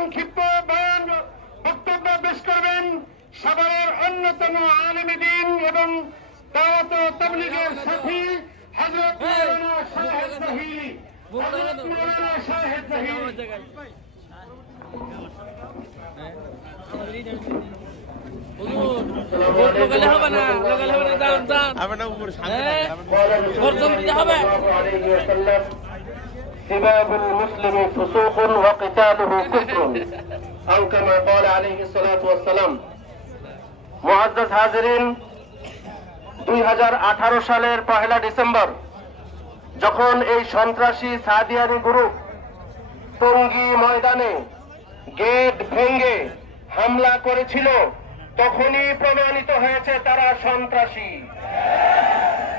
সংক্ষিপ্ত বক্তব্য পেশ করবেন সাভারের অন্যতম আলেম দ্বীন এবং দাওয়াত ও তাবলীগের সাথী হযরত মাওলানা শাহেদ জাহিলি। মাওলানা শাহেদ জাহিলি سباب المسلم فسوق وقتاله كفر أو كما قال عليه الصلاة والسلام। মুআজ্জাজ হাজিরিন, 2018 সালের 1 ডিসেম্বর যখন এই সন্ত্রাসী সাদিয়ানি গ্রুপ টঙ্গী ময়দানে গেট ভেঙে হামলা করেছিল, তখনই প্রমাণিত হয়েছে তারা সন্ত্রাসী,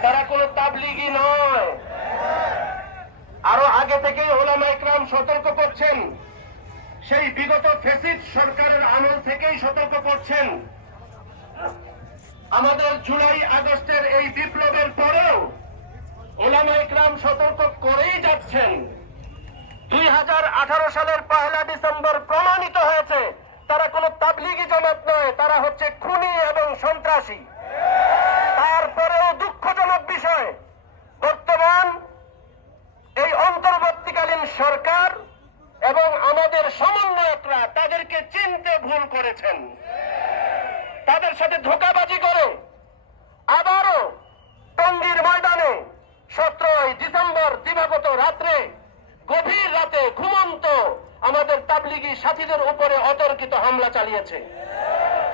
তারা কোনো তাবলীগী নয়। আরো আগে থেকেই উলামা ইকরাম সতর্ক করছেন, সেই বিগত ফ্যাসিস্ট সরকারের আমল থেকেই সতর্ক করছেন। আমাদের জুলাই আগস্টের এই বিপ্লবের পরেও উলামা ইকরাম সতর্ক করেই যাচ্ছেন। 2018 সালের 1 ডিসেম্বর প্রমাণিত হয়েছে তারা কোনো তাবলীগী জামাত নয়, তারা হচ্ছে খুনি এবং সন্ত্রাসী। তারপরেও দুঃখজনক বিষয়, বর্তমান এই অন্তর্বর্তীকালীন সরকার এবং আমাদের সমন্বয়করা তাদেরকে চিনতে ভুল করেছেন, তাদের সাথে ধোঁকাবাজি করে আবারও টঙ্গীর ময়দানে 17 ডিসেম্বর দিবাগত রাত্রে, গভীর রাতে ঘুমন্ত আমাদের তাবলীগী সাথীদের উপরে অতর্কিত হামলা চালিয়েছে।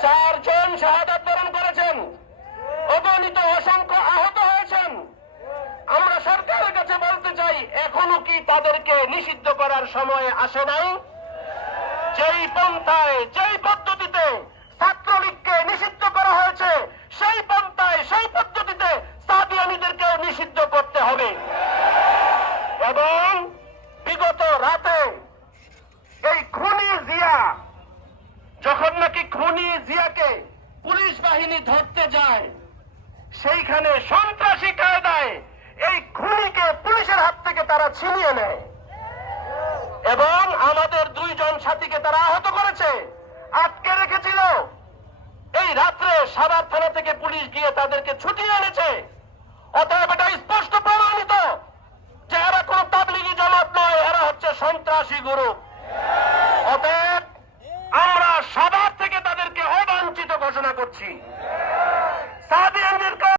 4 জন শাহাদাত বরণ করেছেন, অগণিত অসংখ্য আহত হয়েছেন। আমরা সরকারের কাছে বলতে চাই, এখনো কি তাদেরকে নিষিদ্ধ করার সময় আসে নাই? যেই পন্থায়, যেই পদ্ধতিতে ছাত্রলীগকে নিষিদ্ধ করা হয়েছে, সেই পন্থায়, সেই পদ্ধতিতে সাদিয়ানীদেরকেও নিষিদ্ধ করতে হবে। এবং বিগত রাতে এই খুনি জিয়া, যখন নাকি খুনি জিয়াকে পুলিশ বাহিনী ধরতে যায়, সেইখানে সন্ত্রাসী কায়দায় এই খুনিকে পুলিশের হাত থেকে তারা ছিনিয়ে নেয় এবং আমাদের 2 জন সাথীকে তারা আহত করেছে, আটকে রেখেছিল। এই রাত্রে সাভার থানা থেকে পুলিশ গিয়ে তাদেরকে ছুটিয়ে এনেছে। অতএব এটা স্পষ্ট প্রমাণিত যে এরা কোন তাবলীগী জামাত নয়, এরা হচ্ছে সন্ত্রাসী গ্রুপ। অতএব